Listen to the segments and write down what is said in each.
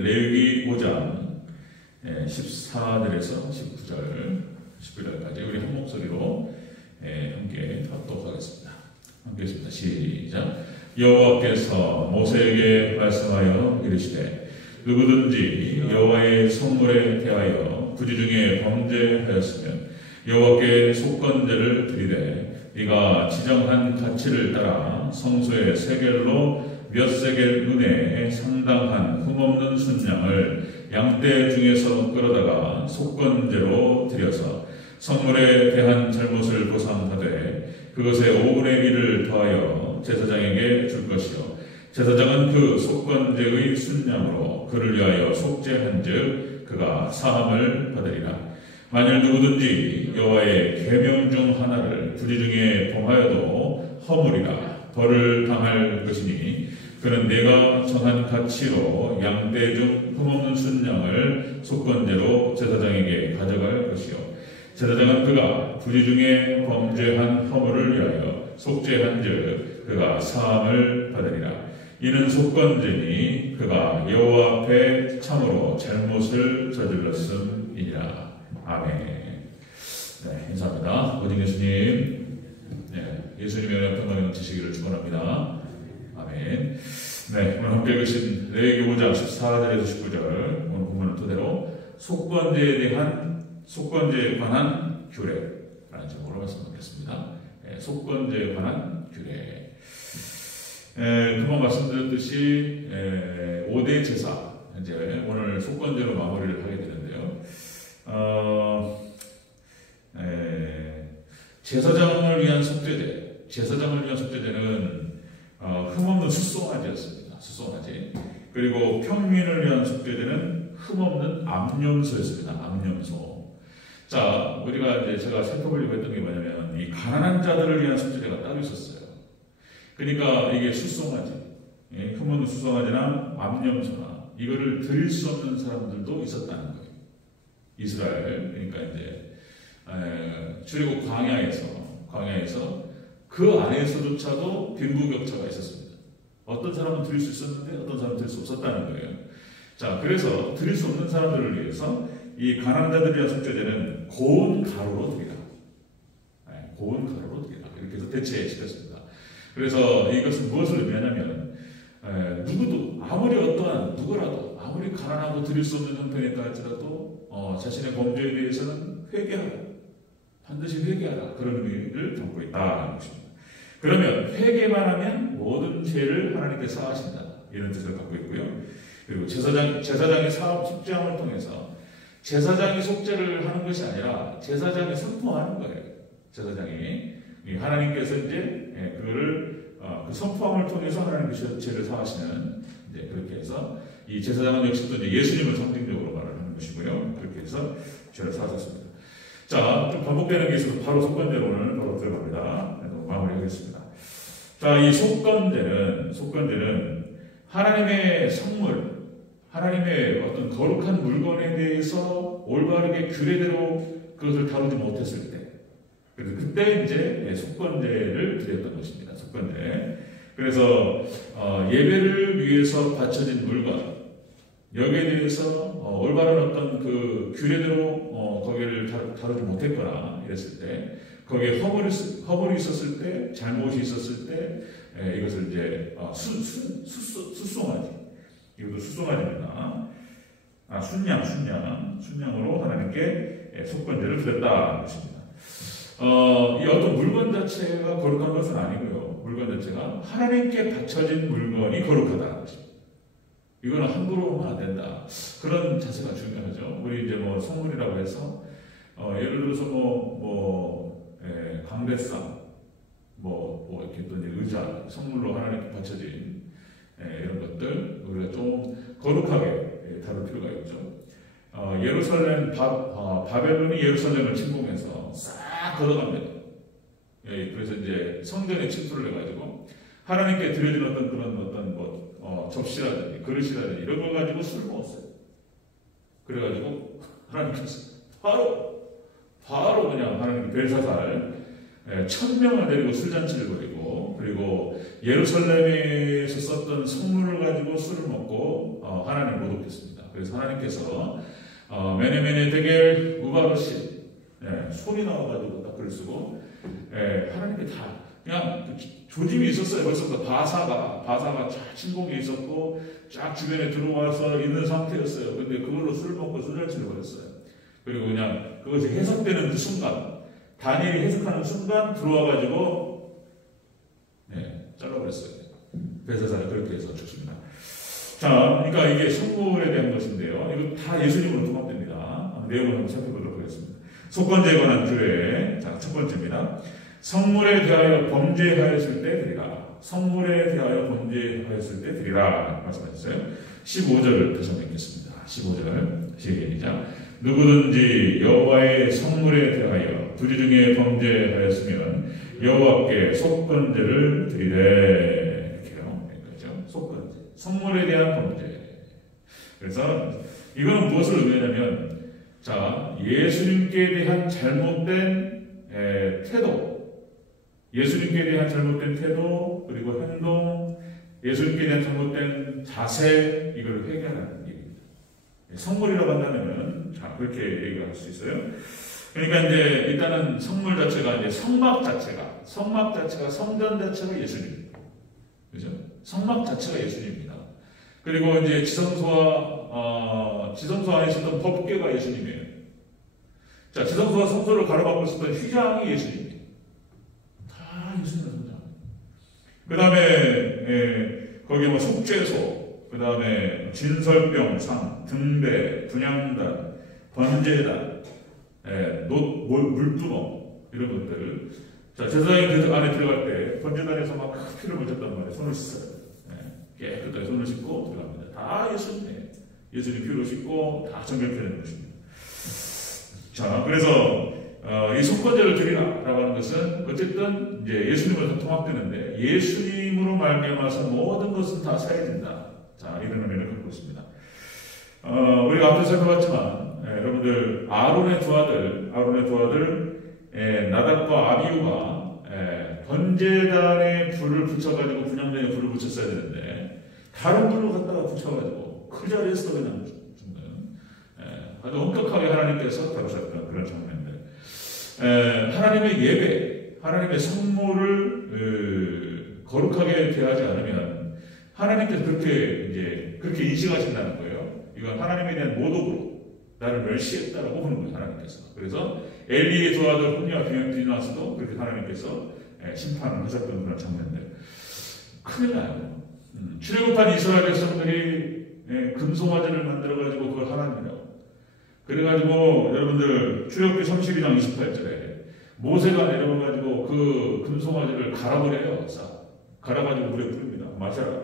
레위기 5장 14절에서 19절까지 우리 한 목소리로 함께 합독하겠습니다. 함께 했습니다. 시작. 여호와께서 모세에게 말씀하여 이르시되 누구든지 여호와의 성물에 대하여 부지 중에 범죄하였으면 여호와께 속건제를 드리되 네가 지정한 가치를 따라 성소의 세겔로 몇 세겔 은에 상당한 흠없는 순양을 양떼 중에서 끌어다가 속건제로 드려서 성물에 대한 잘못을 보상하되 그것에 5분의 1을 더하여 제사장에게 줄 것이요 제사장은 그 속건제의 순양으로 그를 위하여 속죄한즉 그가 사함을 받으리라. 만일 누구든지 여호와의 계명 중 하나를 부지 중에 범하여도 허물이라 벌을 당할 것이니 그는 내가 정한 가치로 양떼 중 흠없는 순양을 속건제로 제사장에게 가져갈 것이요 제사장은 그가 부지 중에 범죄한 허물을 위하여 속죄한즉 그가 사함을 받으리라. 이는 속건제니 그가 여호와 앞에 참으로 잘못을 저질렀음이니라. 아멘. 네, 인사합니다. 오직 예수님, 예수님의 은혜와 평강이 넘치시기를 축원합니다. 아멘. 네, 오늘 함께 읽으신 레위기 5장 14절에서 19절 오늘 본문을 토대로 속건제에 관한 규례라는 제목으로 말씀드리겠습니다. 속건제에 관한 규례. 금방 말씀드렸듯이 5대 제사 이제 오늘 속건제로 마무리를 하게 되는데요. 제사장을 위한 속죄제는 흠없는 숫송아지였습니다. 숫송아지. 그리고 평민을 위한 속죄제는 흠없는 암염소였습니다. 암염소. 자, 우리가 이제 제가 살펴보려고 했던 게 뭐냐면 이 가난한 자들을 위한 속죄제가 따로 있었어요. 그러니까 이게 숫송아지, 흠없는 숫송아지나 암염소나 이거를 드릴 수 없는 사람들도 있었다는 거예요. 이스라엘, 그러니까 이제 출애굽 광야에서 그 안에서조차도 빈부격차가 있었습니다. 어떤 사람은 드릴 수 있었는데 어떤 사람은 드릴 수 없었다는 거예요. 자, 그래서 드릴 수 없는 사람들을 위해서 이 가난한 자들을 위한 속죄제는 고운 가루로 드리라. 고운 가루로 드리라. 이렇게 해서 대체시켰습니다. 그래서 이것은 무엇을 의미하냐면 누구도 누구라도 아무리 가난하고 드릴 수 없는 형편에 할지라도 자신의 범죄에 대해서는 회개하라. 반드시 회개하라. 그런 의미를 담고 있다는 것입니다. 그러면 회개만 하면 모든 죄를 하나님께 사하신다. 이런 뜻을 갖고 있고요. 그리고 제사장의 속죄함을 통해서 제사장이 속죄를 하는 것이 아니라 제사장이 선포하는 거예요. 제사장이 하나님께서 이제 그거를 그 선포함을 통해서 하나님께서 죄를 사하시는 이제 그렇게 해서 이 제사장은 역시 또 이제 예수님을 상징적으로 말하는 것이고요. 그렇게 해서 죄를 사하셨습니다. 자, 좀 반복되는 게 있어서 바로 속건제로 오늘 바로 들어갑니다. 마무리하겠습니다. 자, 이 속건제는 하나님의 성물, 하나님의 어떤 거룩한 물건에 대해서 올바르게 규례대로 그것을 다루지 못했을 때, 그때 이제 속건제를 드렸던 것입니다. 속건제. 그래서 예배를 위해서 바쳐진 물건, 여기에 대해서 올바른 어떤 그 규례대로 거기를 다루지 못했거나 이랬을 때, 거기에 허물이 있었을 때, 잘못이 있었을 때, 이것을 이제 숫송아지. 이것도 숫송아지입니다. 순양으로 하나님께 속건제를 드렸다는 것입니다. 이 어떤 물건 자체가 거룩한 것은 아니고요. 물건 자체가 하나님께 바쳐진 물건이 거룩하다는 것입니다. 이거는 함부로 하면 안 된다. 그런 자세가 중요하죠. 우리 이제 뭐 성물이라고 해서 예를 들어서 강대상, 이렇게 또 이제 의자, 성물로 하나님께 바쳐진 이런 것들 우리가 좀 거룩하게 다룰 필요가 있죠. 바벨론이 예루살렘을 침공해서 싹 걷어갑니다. 그래서 이제 성전에 침투를 해가지고 하나님께 드려진 그런 접시라든지 그릇이라든지 이런 걸 가지고 술 먹었어요. 그래가지고 하나님께서 바로 그냥 하나님 벨사살 1000명을 데리고 술잔치를 벌이고 있고, 그리고 예루살렘에서 썼던 성물을 가지고 술을 먹고 하나님을 모독했습니다. 그래서 하나님께서 메네메네 데겔 우바르시, 소리 나와가지고 딱 글을 쓰고, 하나님께 다 그냥 조짐이 있었어요. 벌써부터 바사가 쫙 침공이 있었고 쫙 주변에 들어와서 있는 상태였어요. 근데 그걸로 술 먹고 술잔치를 벌였어요. 그리고 그냥 그것이 해석되는 그 순간, 다니엘이 해석하는 순간 들어와가지고 잘라버렸어요. 벨사살을 그렇게 해서 죽습니다. 자, 그러니까 이게 성물에 대한 것인데요. 이거 다 예수님으로 통합됩니다. 내용을 한번 살펴보도록 하겠습니다. 속건제에 관한 규례. 자, 첫 번째입니다. 성물에 대하여 범죄하였을 때 드리라. 성물에 대하여 범죄하였을 때 드리라 말씀하셨어요. 15절을 다시 한번 읽겠습니다. 15절 시작. 누구든지 여호와의 성물에 대하여 부지 중에 범죄하였으면 여호와께 속건제를 드리되. 이렇게요. 그렇죠? 속건제. 성물에 대한 범죄. 그래서 이거는 무엇을 의미하냐면, 자, 예수님께 대한 잘못된 태도, 예수님께 대한 잘못된 태도, 그리고 행동, 예수님께 대한 잘못된 자세, 이걸 회개하는 얘기입니다. 성물이라고 한다면, 자, 그렇게 얘기할 수 있어요. 그러니까 이제 일단은 성물 자체가 이제 성막 자체가 성전 자체가 예수님입니다. 그죠? 성막 자체가 예수님입니다. 그리고 이제 지성소 안에 있었던 법궤가 예수님이에요. 자, 지성소와 성소를 가로막고 있었던 휘장이 예수님이에요. 다 예수님의 성장. 그 다음에 거기 뭐 속죄소, 그 다음에 진설병상, 등대, 분향단, 번제단, 물두멍, 이런 것들. 자, 제사장이 그 안에 들어갈 때 번제단에서 막 피를 묻혔단 말이에요. 손을 씻어요. 깨끗하게 손을 씻고 들어갑니다. 다 예수님이에요. 예수님 피로 씻고 다 정결되는 것입니다. 자, 그래서 이 속건제를 드리라라고 하는 것은 어쨌든 이제 예수님으로 통합되는데, 예수님으로 말미암아서 모든 것은 다 사해진다. 자, 이런 의미를 갖고 있습니다. 우리가 앞서 살펴봤지만, 여러분들 아론의 두 아들 나답과 아비후가 번제단에 불을 붙여가지고 분향단에 불을 붙였어야 되는데 다른 불로 갖다가 붙여가지고 그 자리에서 그냥 죽는, 아주 엄격하게 하나님께서 다루셨던 그런 장면들. 하나님의 예배, 하나님의 성물을 거룩하게 대하지 않으면 하나님께서 그렇게 인식하신다는 거예요. 이건 하나님에 대한 모독으로 나를 멸시했다라고 보는 거예요, 하나님께서. 그래서 엘리의 두 아들 홈리와 비느하스도 그렇게 하나님께서 심판을 하셨던 그런 장면들. 큰일 나요. 출애굽한 이스라엘 백성들이 금송아지를 만들어가지고 그걸 하나님이라고. 그래가지고 여러분들 출애굽기 32장 28절에 모세가 내려와가지고 그 금송아지를 갈아버려요. 갈아가지고 물에 뿌립니다. 마셔라.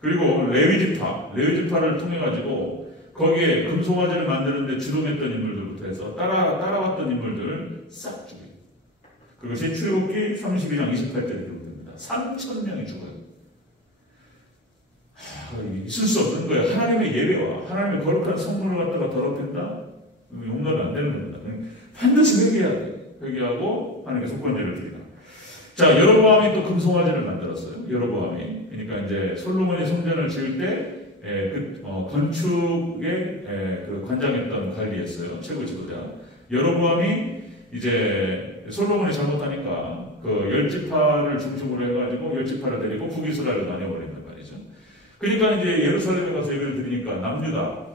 그리고 레위지파를 통해가지고 거기에 금송아지를 만드는데 주동했던 인물들부터 해서 따라왔던 인물들을 싹 죽여요. 그것이 출애굽기 32장 28절에 기록됩니다. 3,000명이 죽어요. 있을 수 없는 거예요. 하나님의 예배와 하나님의 거룩한 성물을 갖다가 더럽힌다? 용납이 안 되는 겁니다. 반드시 회개해야 돼요. 회개하고 하나님께 속건제를 드리라. 자, 여로보암이 또 금송아지를 만들었어요. 여로보암이. 그러니까 이제 솔로몬이 성전을 지을 때 건축에 그 관장했던 관리였어요. 최고 지도자. 여로보암이 이제 솔로몬이 잘못하니까 그 10지파를 중심으로 해가지고 10지파를 데리고 북이스라엘을 나뉘어버린단 말이죠. 그러니까 이제 예루살렘에 가서 예배를 드리니까 남유다.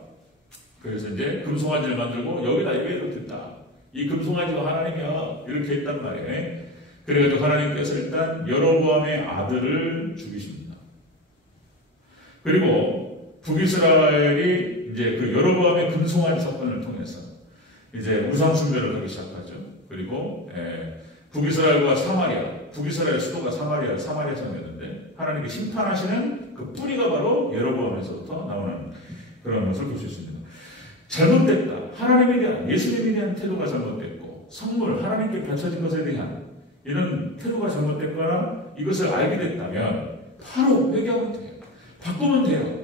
그래서 이제 금송아지를 만들고 여기다 예배를 드린다. 이 금송아지가 하나님이야. 이렇게 했단 말이에요. 그래가지고 하나님께서 일단 여로보암의 아들을 죽이십니다. 그리고 북이스라엘이 이제 그 여로보암의 금송아지 사건을 통해서 이제 우상 숭배를 하기 시작하죠. 그리고 북이스라엘과 사마리아, 북이스라엘 수도가 사마리아 성이었는데 하나님께 심판하시는 그 뿌리가 바로 여로보암에서부터 나오는 그런 것을 볼 수 있습니다. 잘못됐다. 하나님에 대한, 예수님에 대한 태도가 잘못됐고, 성물, 하나님께 바쳐진 것에 대한 이런 태도가 잘못됐거나 이것을 알게 됐다면 바로 회개하면 돼요. 바꾸면 돼요.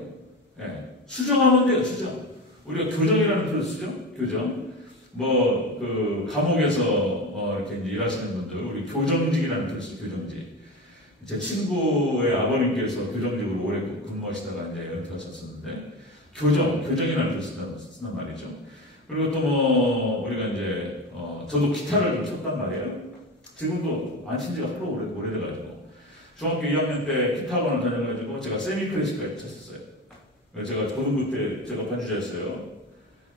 수정하면 돼요. 수정. 우리가 교정이라는 뜻을 쓰죠. 교정. 그 감옥에서 이렇게 이제 일하시는 분들, 우리 교정직이라는 뜻을 쓰죠. 교정직. 제 친구의 아버님께서 교정직으로 오래 근무하시다가 이제 은퇴하셨었는데 교정이라는 글을 쓴단 말이죠. 그리고 또 뭐 우리가 이제 저도 기타를 좀 쳤단 말이에요. 지금도 안 친 지가 하도 오래돼가지고 중학교 2학년 때 기타 학원을 다녀가지고 제가 세미 클래식까지 쳤었어요. 제가 고등부 때 제가 반주자였어요.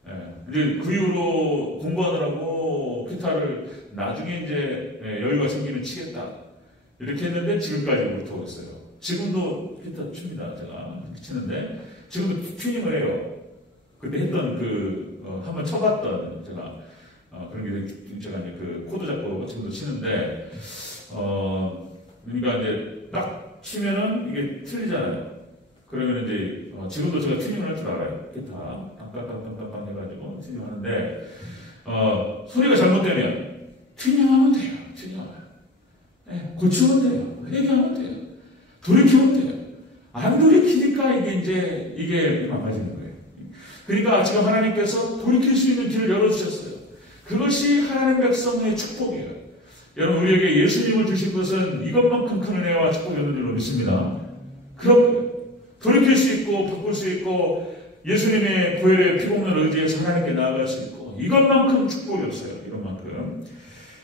예, 이제 그 이후로 공부하느라고 기타를 나중에 이제 여유가 생기면 치겠다 이렇게 했는데 지금까지 못하고 있어요. 지금도 기타 칩니다. 제가 치는데 지금도 튜닝을 해요. 그때 했던 한번 쳐봤던 제가 그런 게 제가 이제 그 코드 잡고 지금도 치는데 그러니까 이제 딱 치면은 이게 틀리잖아요. 그러면 이제 지금도 제가 튜닝을 할 줄 알아요. 기타 땅땅땅땅땅 해가지고 튜닝하는데 소리가 잘못되면 튜닝하면 돼요. 튜닝하면 네, 고치면 돼요. 회개하면 돼요. 돌이키면 돼요. 안 돌이키니까 이게 망가지는 거예요. 그러니까 지금 하나님께서 돌이킬 수 있는 길을 열어주셨어요. 그것이 하나님 백성의 축복이에요. 여러분 우리에게 예수님을 주신 것은 이것만큼 큰 은혜와 축복이었는 줄로 믿습니다. 그럼 돌이킬 수 있고 바꿀 수 있고 예수님의 보혈의 피복음을 의지해서 하나님께 나아갈 수 있고 이것만큼 축복이 없어요. 이것만큼.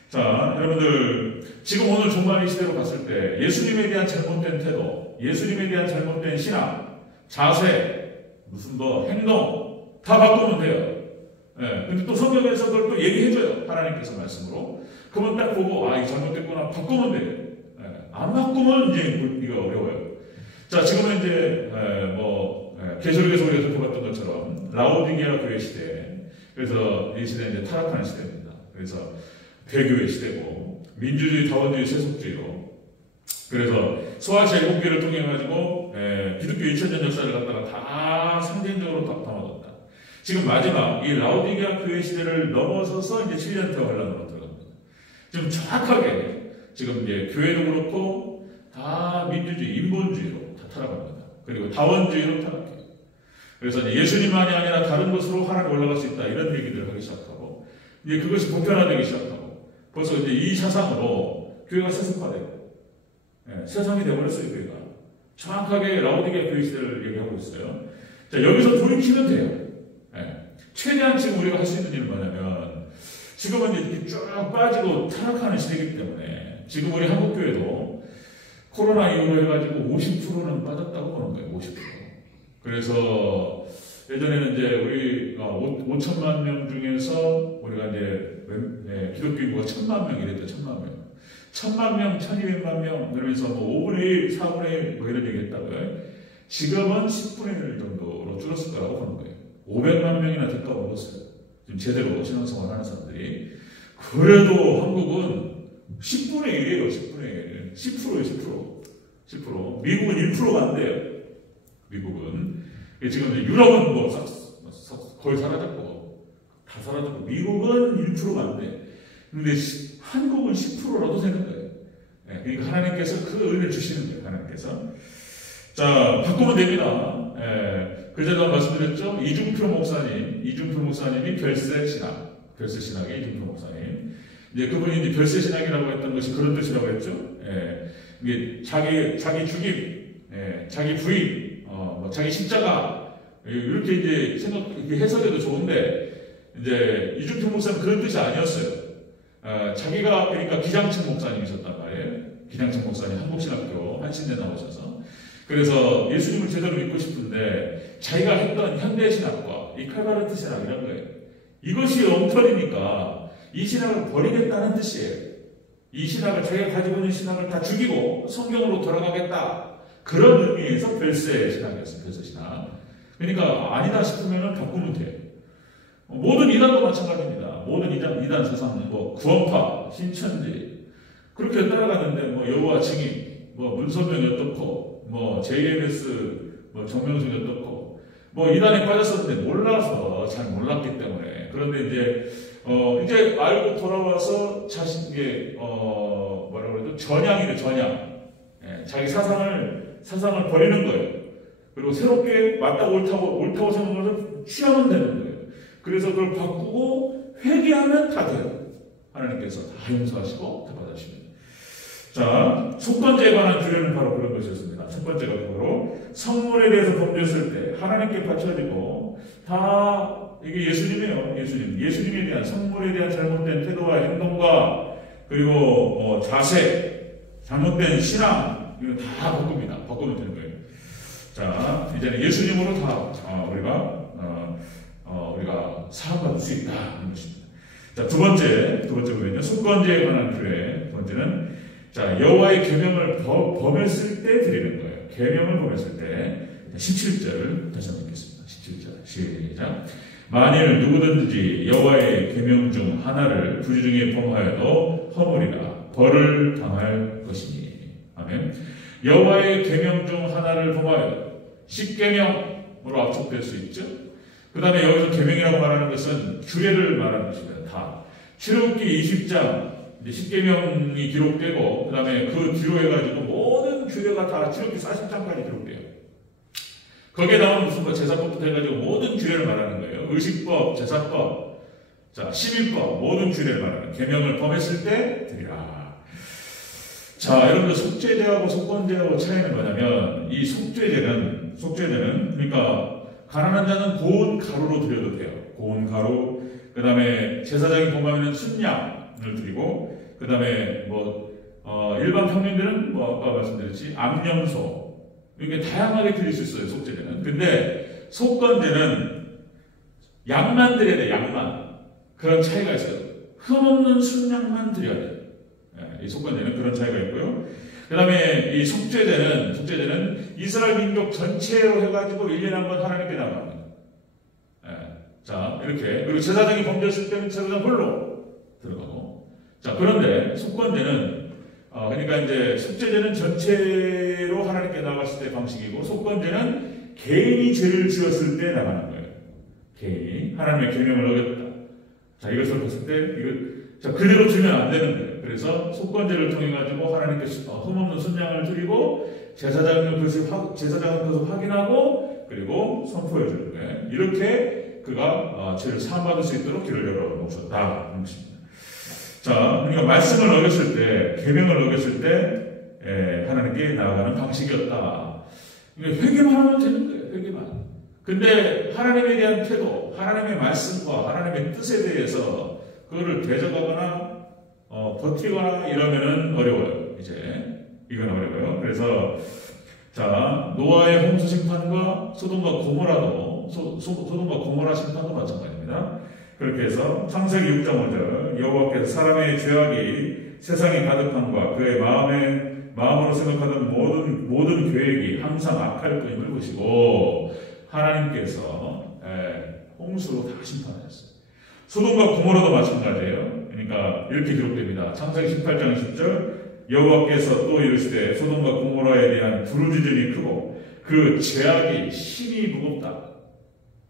자, 여러분들 지금 오늘 종말 이 시대로 봤을 때 예수님에 대한 잘못된 태도, 예수님에 대한 잘못된 신앙, 자세, 무슨 행동 다 바꾸면 돼요. 예, 근데 또 성경에서 그걸 또 얘기해줘요. 하나님께서 말씀으로. 그러면 딱 보고 이거 잘못됐구나 바꾸면 돼요. 예, 안 바꾸면 이제 이거 어려워요. 자, 지금은 이제 계시록에서 우리가 접해봤던 것처럼 라오디게아 교회 시대. 그래서 이 시대는 이제 타락하는 시대입니다. 그래서 대교회 시대고 민주주의, 다원주의, 세속주의로. 그래서 소아시아 7개를 통해 가지고 기독교 2000년 역사를 갖다가 다 상징적으로 담아뒀다. 지금 마지막 이 라오디게아 교회 시대를 넘어서서 이제 7년대 환란으로 들어갑니다. 지금 정확하게 지금 이제 교회도 그렇고 다 민주주의, 인본주의로 다 타락합니다. 그리고 다원주의로 타락해요. 그래서 이제 예수님만이 아니라 다른 곳으로 하나님 올라갈 수 있다 이런 얘기들을 하기 시작하고 이제 그것이 보편화되기 시작하고 벌써 이제 이 사상으로 교회가 세속화되고 세상이 되어버렸어요. 교회가 정확하게 라오디게아 교회 시대를 얘기하고 있어요. 자, 여기서 돌이키면 돼요. 최대한 지금 우리가 할 수 있는 일은 뭐냐면 지금은 이렇게 쭉 빠지고 타락하는 시대이기 때문에 지금 우리 한국교회도 코로나 이후로 해가지고 50%는 빠졌다고 보는 거예요. 50%. 그래서 예전에는 이제 우리 5천만 명 중에서 우리가 이제 기독교 인구가 1,000만 명 이랬죠. 1,000만 명. 1,000만 명, 1,200만 명 그러면서 5분의 1, 4분의 1 이런 얘기 했다고요. 지금은 10분의 1 정도로 줄었을 거라고 보는 거예요. 500만 명이나 될까 먹었어요. 지금 제대로 신앙생활 하는 사람들이. 그래도 한국은 10분의 1이에요. 10분의 1. 10%예요. 10%. 미국은 1%가 안 돼요. 미국은. 지금 유럽은 거의 사라졌고 다 사라졌고 미국은 1%가 안 돼. 근데 한국은 10%라도 되는 거예요. 그러니까 하나님께서 그 은혜를 주시는 거예요. 하나님께서. 자, 바꾸면 됩니다. 그전에 말씀드렸죠. 이중표 목사님이 별세신학의 이중표 목사님. 이제 그분이 이제 별세신학이라고 했던 것이 그런 뜻이라고 했죠. 이게 자기 죽임, 자기 부인, 자기 십자가 이렇게 이제 이렇게 해석해도 좋은데 이제 이중표 목사님 그런 뜻이 아니었어요. 자기가 그러니까 기장층 목사님이셨단 말이에요. 기장층 목사님 한국신학교 한신대 나오셔서. 그래서 예수님을 제대로 믿고 싶은데 자기가 했던 현대신학과 이 칼바르트 신학 이런 거예요. 이것이 엉터리니까 이 신학을 버리겠다는 뜻이에요. 이 신학을 자기가 가지고 있는 신학을 다 죽이고 성경으로 돌아가겠다. 그런 의미에서 별세 신학이었어요. 별세 신학. 그러니까 아니다 싶으면 바꾸면 돼요. 모든 이단도 마찬가지입니다. 모든 이단 세상, 구원파, 신천지 그렇게 따라가는데 여호와 증인, 문선명이 어떻고 JMS, 정명석이 어떻고 이단에 빠졌었는데 몰라서 잘 몰랐기 때문에 그런데 이제 알고 돌아와서 자신에게 뭐라고 그러죠? 전향이래 전향. 자기 사상을 버리는 거예요. 그리고 새롭게 맞다고 옳다고 생각하면서 취하면 되는 거예요. 그래서 그걸 바꾸고 회개하면 다 돼요. 하나님께서 다 용서하시고 다 받아주십니다. 자, 첫 번째에 관한 규례는 바로 그런 것이었습니다. 첫 번째가 바로 성물에 대해서 범죄했을 때 하나님께 바쳐지고 다 이게 예수님이에요. 예수님에 대한 성물에 대한 잘못된 태도와 행동과 그리고 자세, 잘못된 신앙 이거 다 바꾸면 되는 거예요. 자, 이제는 예수님으로 다 우리가 사함받을 수 있다는 것입니다. 자, 두 번째 보면요. 속건제에 관한 규례. 두 번째는 자, 여호와의 계명을 범했을 때 드리는 거예요. 계명을 범했을 때 17절 다시 한번 읽겠습니다. 17절 시작. 만일 누구든지 여호와의 계명 중 하나를 부지중에 범하여도 허물이라 벌을 당할 것이니. 아멘. 여호와의 계명 중 하나를 범하여 10계명으로 압축될 수 있죠. 그 다음에 여기서 계명이라고 말하는 것은 규례를 말하는 것입니다. 다 출애굽기 20장 10계명이 기록되고 그 다음에 그 뒤로 해가지고 모든 규례가 다 출애굽기 40장까지 기록돼요. 거기에 나오는 무슨 제사법부터 해가지고 모든 규례를 말하는 거예요. 의식법, 제사법, 자, 시민법 모든 규례를 말하는 계명을 범했을 때 드리라. 자, 여러분들 속죄제하고 속건제하고 차이는 뭐냐면 이 속죄제는 그러니까 가난한 자는 고운 가루로 드려도 돼요. 고운 가루. 그 다음에 제사장이 범하면 순양을 드리고 그 다음에 일반 평민들은 아까 말씀드렸지 암염소 이게 다양하게 드릴 수 있어요. 속죄제는. 근데 속건제는 양만 드려야 돼. 양만. 그런 차이가 있어요. 흠없는 순양만 드려야 돼요. 이 속건제는 그런 차이가 있고요. 그 다음에 이 속죄제는 이스라엘 민족 전체로 해가지고 1년에 한 번 하나님께 나갑니다. 자, 이렇게. 그리고 제사장이 범죄했을 때는 제사장 홀로 들어가고. 자, 그런데 속건제는 그러니까 이제 속죄제는 전체로 하나님께 나갔을 때 방식이고 속건제는 개인이 죄를 지었을 때 나가는 거예요. 개인이 하나님의 계명을 어겼다. 자, 이것을 봤을 때 그대로 주면 안 되는 거예요. 그래서 속건제를 통해 가지고 하나님께 흠없는 순양을 드리고 제사장은 그것을 확인하고 그리고 선포해 주는 거예요. 이렇게 그가 죄를 사함받을 수 있도록 길을 열어놓으셨다는 것입니다. 자, 그러니까 말씀을 어겼을 때, 계명을 어겼을 때 하나님께 나아가는 방식이었다. 회개만 하면 되는 거예요. 회개만. 근데 하나님에 대한 태도, 하나님의 말씀과 하나님의 뜻에 대해서 그거를 대적하거나 버티거나 이러면은 어려워요. 이건 어려워요. 그래서 자, 노아의 홍수 심판과 소돔과 고모라도 소돔과 고모라 심판도 마찬가지입니다. 그렇게 해서 창세기 6장 5절 여호와께서 사람의 죄악이 세상에 가득함과 그의 마음으로 생각하던 모든 계획이 항상 악할 것임을 보시고 하나님께서 홍수로 다 심판하셨어요. 소돔과 고모라도 마찬가지예요. 그러니까 이렇게 기록됩니다. 창세기 18장 10절 여호와께서 또 이르시되 소돔과 고모라에 대한 부르짖음이 크고 그 죄악이 심히 무겁다.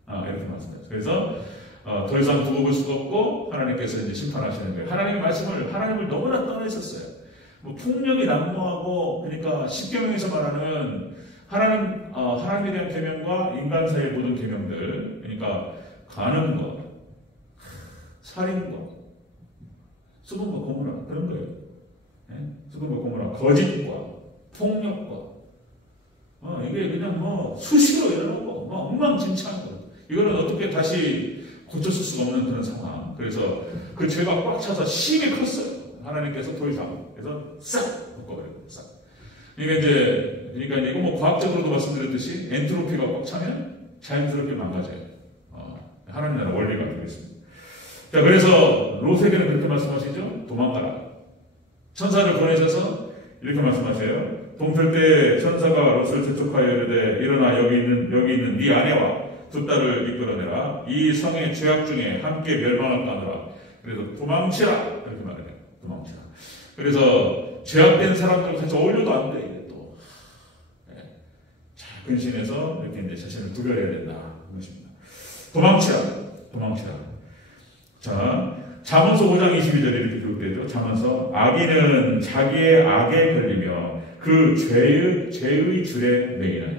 이렇게 말씀해요. 그래서 더 이상 두고 볼 수가 없고 하나님께서 이제 심판하시는 거예요. 하나님을 너무나 떠나있었어요. 풍력이 난무하고 그러니까 십계명에서 말하는 하나님에 대한 계명과 인간 사이의 모든 계명들 그러니까 가는 것, 살인 것, 소돔과 고모라 그런 거예요. 소돔과 고모라 거짓과 폭력과 이게 그냥 수시로 이러는 거, 엉망진창한 거. 이거는 어떻게 다시 고쳤을 수가 없는 그런 상황. 그래서 그 죄가 꽉 차서 심히 컸어요. 하나님께서 더 이상. 그래서 싹 묶어버려요. 싹. 그러니까 이거 과학적으로도 말씀드렸듯이 엔트로피가 꽉 차면 자연스럽게 망가져요. 하나님 나라 원리가 되겠습니다. 자, 그래서 롯에게는 그렇게 말씀하시죠. 도망가라. 천사를 보내셔서 이렇게 말씀하세요. 동틀 때 천사가 롯을 재촉하여 이르되 일어나 여기 있는 네 아내와 두 딸을 이끌어내라. 이 성의 죄악 중에 함께 멸망할까 하노라. 그래서 도망치라. 이렇게 말해요. 도망치라. 그래서 죄악된 사람들 같이 어울려도 안 돼. 이게 또. 근신해서 이렇게 이제 자신을 구별해야 된다. 것입니다. 도망치라. 자, 잠언서 5장 22절에 이렇게 기록되죠. 잠언서 악인은 자기의 악에 걸리며 그 죄의 줄에 매이나니.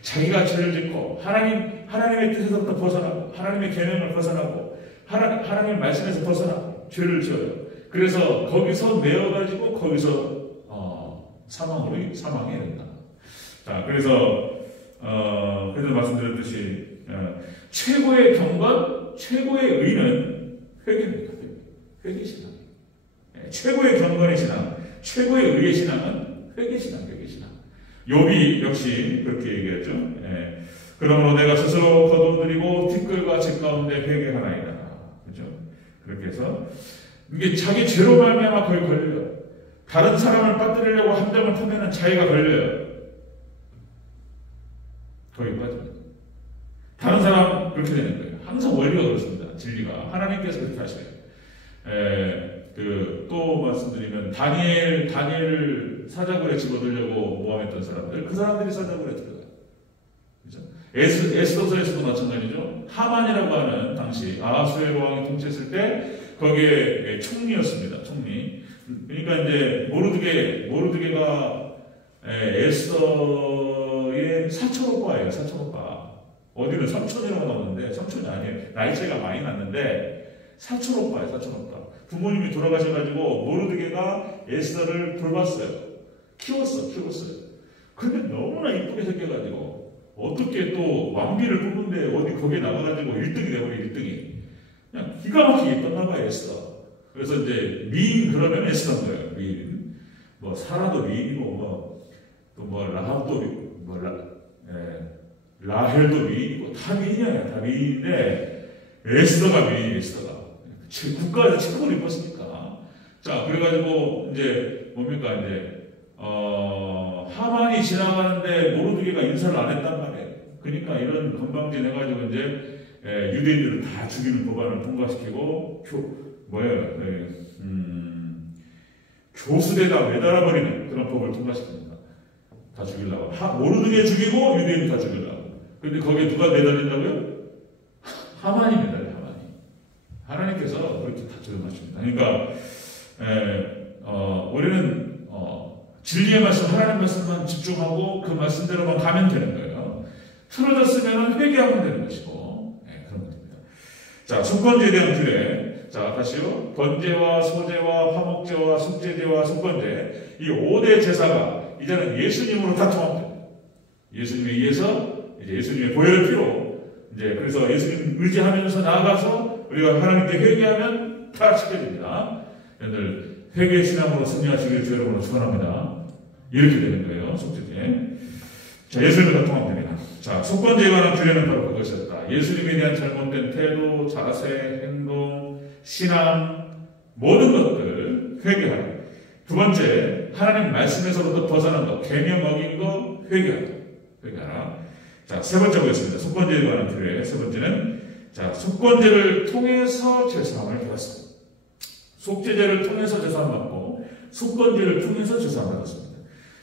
자기가 죄를 짓고 하나님의 뜻에서부터 벗어나고 하나님의 계명을 벗어나고 하나님의 말씀에서 벗어나고 죄를 지어요. 그래서 거기서 매어가지고 거기서 사망에 이른다. 자, 그래서 말씀드렸듯이 최고의 경건, 최고의 의는 회개입니다. 회개신앙. 최고의 경건의 신앙, 최고의 의의 신앙은 회개신앙. 욥이 역시 그렇게 얘기했죠. 그러므로 내가 스스로 거둬들이고 티끌과 집 가운데 회개하나이다. 그죠? 그렇게 해서 이게 자기 죄로 말미암아 거기 걸려요. 다른 사람을 빠뜨리려고 함정을 타면은 자기가 걸려요. 거기 빠집니다. 다른 사람 그렇게 되는 거예요. 항상 원리가 그렇습니다. 진리가 하나님께서 그렇게 하셔요. 또 말씀드리면 다니엘 사자굴에 집어들려고 모함했던 사람들, 그 사람들이 사자굴에 들어가요. 그죠? 에스더서에서도 마찬가지죠. 하만이라고 하는 당시 아하수에로 왕이 통치했을 때 거기에 총리였습니다. 총리. 그러니까 이제 모르드게가 에스더의 사촌 오빠예요. 사촌 오빠. 어디는 삼촌이라고 나오는데 삼촌이 아니에요. 나이 차이가 많이 났는데 사촌 오빠예요. 사촌 오빠. 부모님이 돌아가셔가지고 모르드게가 에스더를 돌봤어요. 키웠어요. 근데 너무나 이쁘게 생겨가지고 어떻게 또 왕비를 뽑는데 어디 거기에 나가가지고 1등이 돼버려. 1등이 그냥 기가 막히게 예뻤나봐요. 에스더. 그래서 이제 미인 그러면 에스더인 거예요. 미인. 뭐 사라도 미인이고 라합도 라헬도 미인이고 다 미인이야. 다 미인인데 에스더가 미인. 에스더가 국가에서 최고로 이뻤으니까. 자, 그래가지고 이제 뭡니까 이제 하만이 지나가는데 모르드게가 인사를 안 했단 말이에요. 그러니까 이런 건방진 해가지고 이제 유대인들을 다 죽이는 법안을 통과시키고 교수대다 매달아버리는 그런 법을 통과시킵니다. 다 죽이려고. 모르드게 죽이고 유대인 다 죽이려고. 근데 거기에 누가 매달린다고요? 하만이 매달려요. 하나님께서 그렇게 다 적용하십니다. 그러니까 우리는 진리의 말씀, 하나님 말씀만 집중하고 그 말씀대로만 가면 되는 거예요. 틀어졌으면 회개하면 되는 것이고 그런 것입니다. 자, 속건제에 대한 규례. 자, 다시요. 번제와 소제와 화목제와 속제제와 속건제 이 5대 제사가 이제는 예수님으로 다 통합니다. 예수님에 의해서 이제 예수님의 보혈 피로 이제 그래서 예수님 의지하면서 나아가서 우리가 하나님께 회개하면 다 지켜집니다. 여러분들 회개 신앙으로 승리하시길 주 여러분으로 축원합니다. 이렇게 되는 거예요. 속죄제. 자, 예수님을 다 통하면 됩니다. 자, 속건제에 관한 규례는 바로 그것이었다. 예수님에 대한 잘못된 태도, 자세, 행동, 신앙 모든 것들 회개하라. 두 번째, 하나님 말씀에서부터 벗어난 것, 계명 어긴 거 회개하라. 자, 세 번째 보겠습니다. 속건제에 관한 규례. 세 번째는 자, 속건제를 통해서 제사함을 받았습니다. 속죄제를 통해서 제사함 받고 속건제를 통해서 제사함 받았습니다.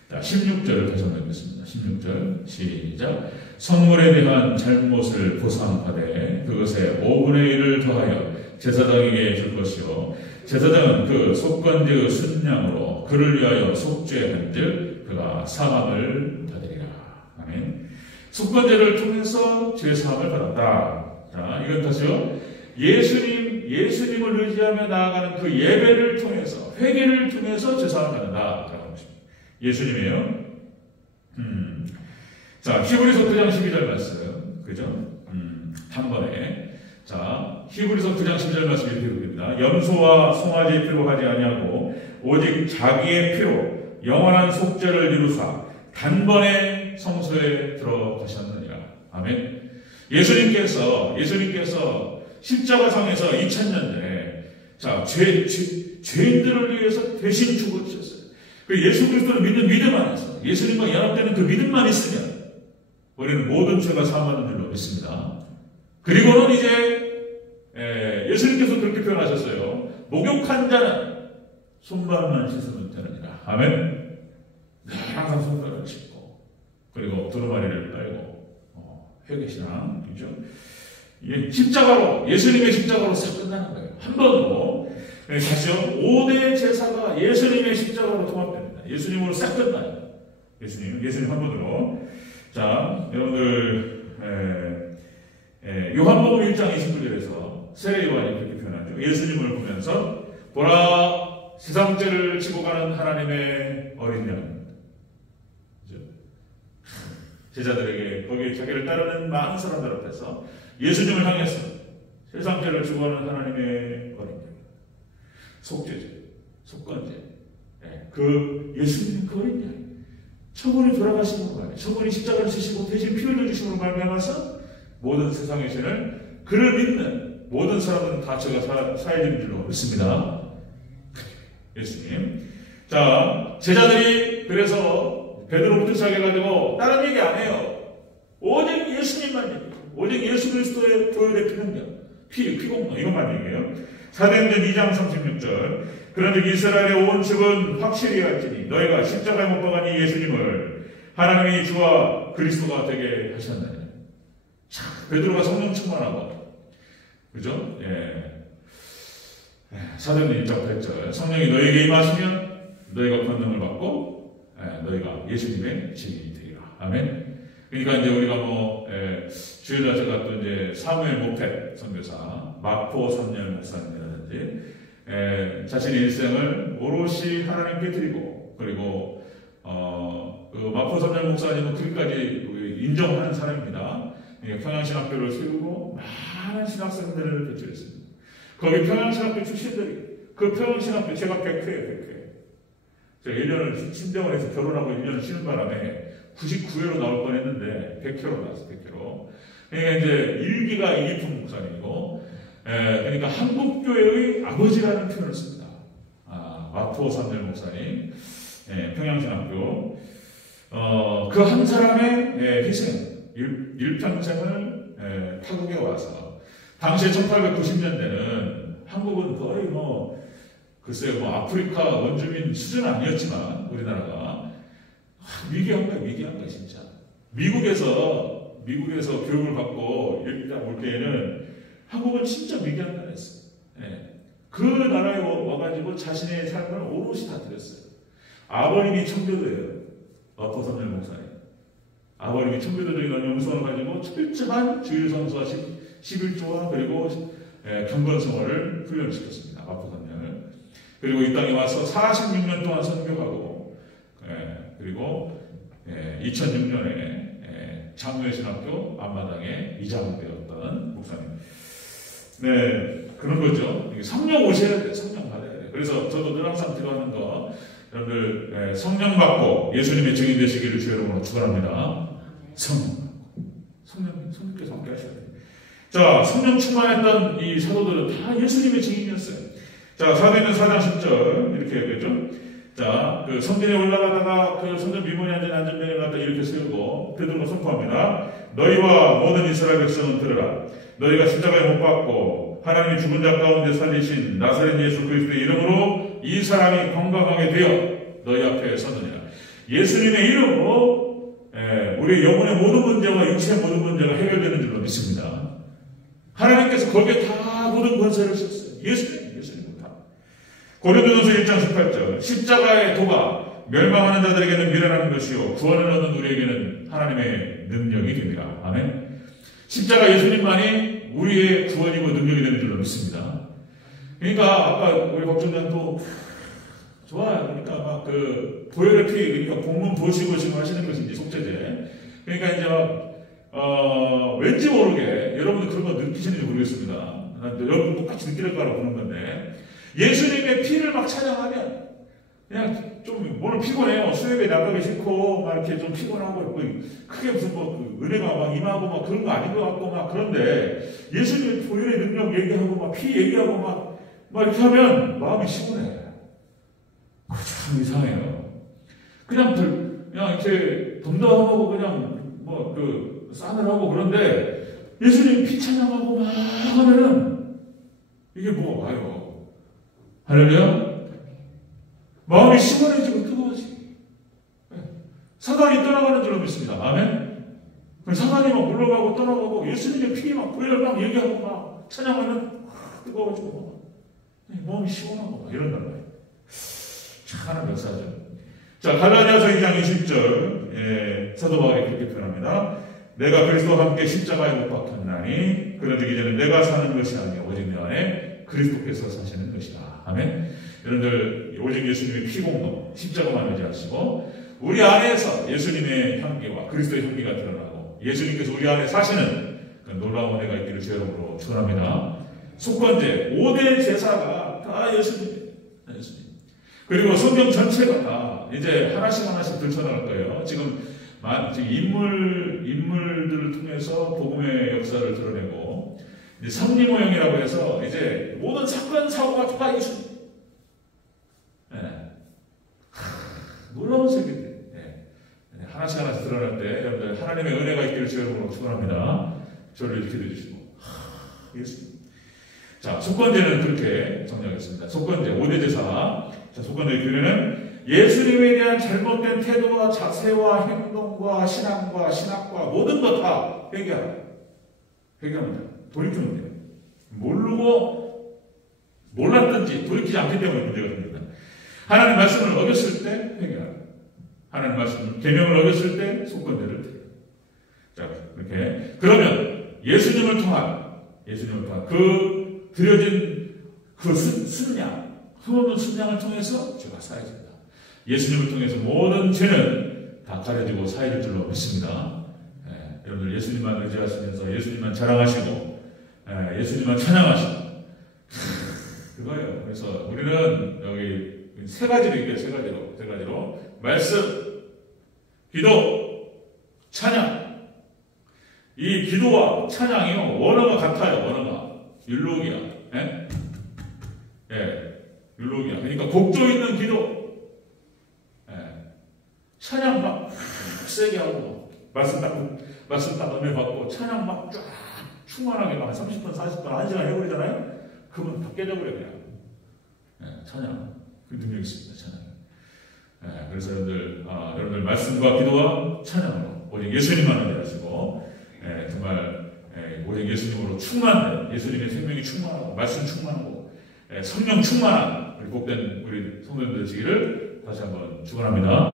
자, 16절을 다시 한번 읽겠습니다. 16절 시작. 성물에 대한 잘못을 보상하되 그것에 5분의 1을 더하여 제사장에게 줄 것이요 제사장은 그 속건제의 순양으로 그를 위하여 속죄한즉 그가 사함을 받으리라. 아멘. 속건제를 통해서 제사함을 받았다. 자, 이건 다시요. 예수님을 의지하며 나아가는 그 예배를 통해서, 회개를 통해서 제사함을 받는다. 라고 하십니다. 예수님이에요. 자, 히브리서 9장 12절 말씀. 그죠? 단번에. 자, 히브리서 9장 12절 말씀 이렇게 읽습니다. 염소와 송아지 피로 하지 아니하고, 오직 자기의 피로 영원한 속죄를 이루사, 단번에 성소에 들어가셨느니라. 아멘. 예수님께서 십자가상에서 2000년 전에 자, 죄인들을 위해서 대신 죽으셨어요. 그 예수 그리스도를 믿는 믿음 안에서 예수님과 연합되는 그 믿음만 있으면 우리는 모든 죄가 사함받는 줄로 믿습니다. 그리고는 이제 예수님께서 그렇게 표현하셨어요. 목욕한 자는 손발만 씻으면 되느니라. 아멘. 항상 손발을 씻고 그리고 두루마리를 빨고 회개신앙, 그죠? 이게 십자가로, 예수님의 십자가로 싹 끝나는 거예요. 한 번으로. 다시요, 5대 제사가 예수님의 십자가로 통합됩니다. 예수님으로 싹 끝나요. 예수님 한 번으로. 자, 여러분들, 요한복음 1장 29절에서 세례 요한이 그렇게 표현하죠. 예수님을 보면서, 보라, 세상죄를 지고 가는 하나님의 어린 양. 제자들에게 거기에 자기를 따르는 많은 사람들 앞에서 예수님을 향해서 세상 죄를 주관하는 하나님의 어린양, 속죄제, 속건제, 그 예수님의 그 어린 양, 저분이 돌아가심으로 말이에요. 저분이 십자가를 지시고 대신 피 흘려주심으로 말미암아서 모든 세상의 죄를 그를 믿는 모든 사람들은 다 죄가 사해지는 줄로 믿습니다. 예수님. 자, 제자들이 그래서 베드로부터 시작해가지고 다른 얘기 안 해요. 오직 예수님만 얘기해요. 오직 예수 그리스도의 보혈의 피능력, 피공로 이것만 얘기해요. 사도행전 2장 36절. 그런즉 이스라엘의 온 측은 확실히 알지니 너희가 십자가에 못 박아니 예수님을 하나님이 주와 그리스도가 되게 하셨느니. 자, 베드로가 성령 충만하고, 그죠? 사도행전 1장 8절. 성령이 너희에게 임하시면 너희가 권능을 받고 너희가 예수님의 증인이 되리라. 아멘. 그러니까 이제 우리가 주일날 제가 또 이제 사무엘 모펫 선교사, 마포 선열 목사님이라든지 자신의 일생을 오롯이 하나님께 드리고, 그리고 그 마포 선열 목사님은 그기까지 인정하는 사람입니다. 평양신학교를 세우고 많은 신학생들을 배출했습니다. 거기 평양신학교 출신들이, 그 평양신학교 제가 100회예요. 제가 1년을 신병을 해서 결혼하고 1년을 쉬는 바람에 99회로 나올 뻔했는데 100회로 나왔어요. 100회로. 그러니까 이제 일기가 이기풍 목사님이고, 그러니까 한국교회의 아버지라는 표현을 씁니다. 마포 선열 목사님, 평양신학교. 그 한 사람의 희생, 일평생을 타국에 와서, 당시에 1890년대는 한국은 거의 글쎄요, 아프리카 원주민 수준 아니었지만, 우리나라가. 위기한 거야, 진짜. 미국에서 교육을 받고 일단 올 때에는 한국은 진짜 위기한 나라였어요. 그 나라에 와가지고 자신의 삶을 오롯이 다 드렸어요. 아버님이 청교도예요. 마포 선열 목사님. 아버님이 청교도적인 영성을 가지고 철저한 주일 성수와 11조와 그리고 경건성어를 훈련시켰습니다. 마포 선열. 그리고 이 땅에 와서 46년 동안 선교하고, 그리고 2006년에 장로신학교 앞마당에 이장되었던 목사님. 그런 거죠. 성령 오셔야 돼요. 성령 받아야 돼요. 그래서 저도 늘 항상 들어가는 거, 여러분들 성령 받고 예수님의 증인 되시기를 주의 이름으로 축원합니다. 성령께서 함께 하셔야 돼요. 자, 성령 충만했던 이 사도들은 다 예수님의 증인이었어요. 자, 사도행전 4장 10절 이렇게 얘기했죠. 자, 그 성전에 올라가다가 그 성전 미문에 앉은 안전병을 갖다 이렇게 세우고 베드로가 선포합니다. 너희와 모든 이스라엘 백성은 들으라. 너희가 십자가에 못 박고 하나님이 죽은 자 가운데 살리신 나사렛 예수 그리스도의 이름으로 이 사람이 건강하게 되어 너희 앞에 서느니라. 예수님의 이름으로 우리의 영혼의 모든 문제와 육체의 모든 문제가 해결되는 줄로 믿습니다. 하나님께서 거기에 다 모든 권세를 썼어요. 예수님 다. 고린도전서 1장 18절. 십자가의 도가 멸망하는 자들에게는 미련한 것이요 구원을 얻는 우리에게는 하나님의 능력이 됩니다. 아멘. 십자가 예수님만이 우리의 구원이고 능력이 되는 줄로 믿습니다. 그러니까 아까 우리 법정장도 좋아요. 그러니까 막 그 보혈의 피, 그러니까 복문 보시고 지금 하시는 것이 이제 속죄제. 그러니까 이제 왠지 모르게 여러분들 그런 거 느끼시는지 모르겠습니다. 여러분 똑같이 느낄 거라고 보는 건데, 예수님의 피를 막 찬양하면 그냥 좀 오늘 피곤해요. 수협에 나가기 싫고 막 이렇게 좀 피곤하고 크게 무슨 은혜가 막 임하고 막 그런 거 아닌 것 같고 막 그런데 예수님의 보혈의 능력 얘기하고 막 피 얘기하고 막 이렇게 하면 마음이 시원해. 참 이상해요. 그냥 이렇게 덤덤하고 그냥 싸늘하고 그런데 예수님 피 찬양하고 막 하면은 이게 뭐가 와요. 할렐루야. 마음이 시원해지고 뜨거워지고. 사단이 떠나가는 줄로 믿습니다. 아멘. 사단이 막 물러가고 떠나가고 예수님의 피 막 보혈 막 얘기하고 막 찬양하면 뜨거워지고 마음이 시원하고 막 이런단 말이에요. 참 역사죠. 자, 갈라디아서 2장 20절 사도 바울이 그렇게 표현합니다. 내가 그리스도와 함께 십자가에 못 박혔나니 그런즉 이제는 내가 사는 것이 아니요 오직 내 안에 그리스도께서 사시는 것이다. 아멘. 여러분들 오직 예수님의 피공로 십자가만 의지하시고 우리 안에서 예수님의 향기와 그리스도의 향기가 드러나고 예수님께서 우리 안에 사시는 그 놀라운 은혜가 있기를 제 이름으로 축원합니다. 속건제 5대 제사가 다 예수님. 그리고 성경 전체가 다 이제 하나씩 들춰나갈 거예요. 지금 인물들을 통해서 복음의 역사를 드러내고 이제 성리모형이라고 해서 이제 모든 사건 사고가 다 예수님. 네. 놀라운 세계들. 네. 하나씩 드러날 때 여러분들 하나님의 은혜가 있기를 제 이름으로 축원합니다. 저를 이렇게 해주시고 예수님. 자, 속건제는 그렇게 정리하겠습니다. 속건제 5대 제사. 자, 속건제의 규례는 예수님에 대한 잘못된 태도와 자세와 행동과 신앙과 신학과 모든 것 다 회개합니다. 돌이키면 돼요. 모르고 몰랐든지 돌이키지 않기 때문에 문제가 됩니다. 하나님 말씀을 어겼을 때 회개합니다. 하나님 말씀을 계명을 어겼을 때 속건제를 드려요. 자, 이렇게 그러면 예수님을 통한 그 드려진 그 순양, 흠없는 순양을 통해서 죄가 사해집니다. 예수님을 통해서 모든 죄는 다 가려지고 사해질 줄로 믿습니다. 여러분들 예수님만 의지하시면서 예수님만 자랑하시고 예수님만 찬양하시고 그거예요. 그래서 우리는 여기 세 가지로 있게요. 세 가지로 말씀, 기도, 찬양. 이 기도와 찬양이요 원어가 같아요. 원어가 율로기야. 율로기야. 그러니까 곡조 있는 기도. 찬양 막 세게 하고 말씀 딱 은혜 받고 찬양 막 쫙 충만하게 막 30분, 40분, 1시간 해버리잖아요. 그러면 다 깨져버려요. 그냥. 찬양. 그 능력이 있습니다. 찬양. 그래서 여러분들 말씀과 기도와 찬양으로 오직 예수님만 의지하시고 정말 오직 예수님으로 충만한 예수님의 생명이 충만하고 말씀 충만하고 성령 충만한 복된 우리 성도들 되시기를 다시 한번 축원합니다.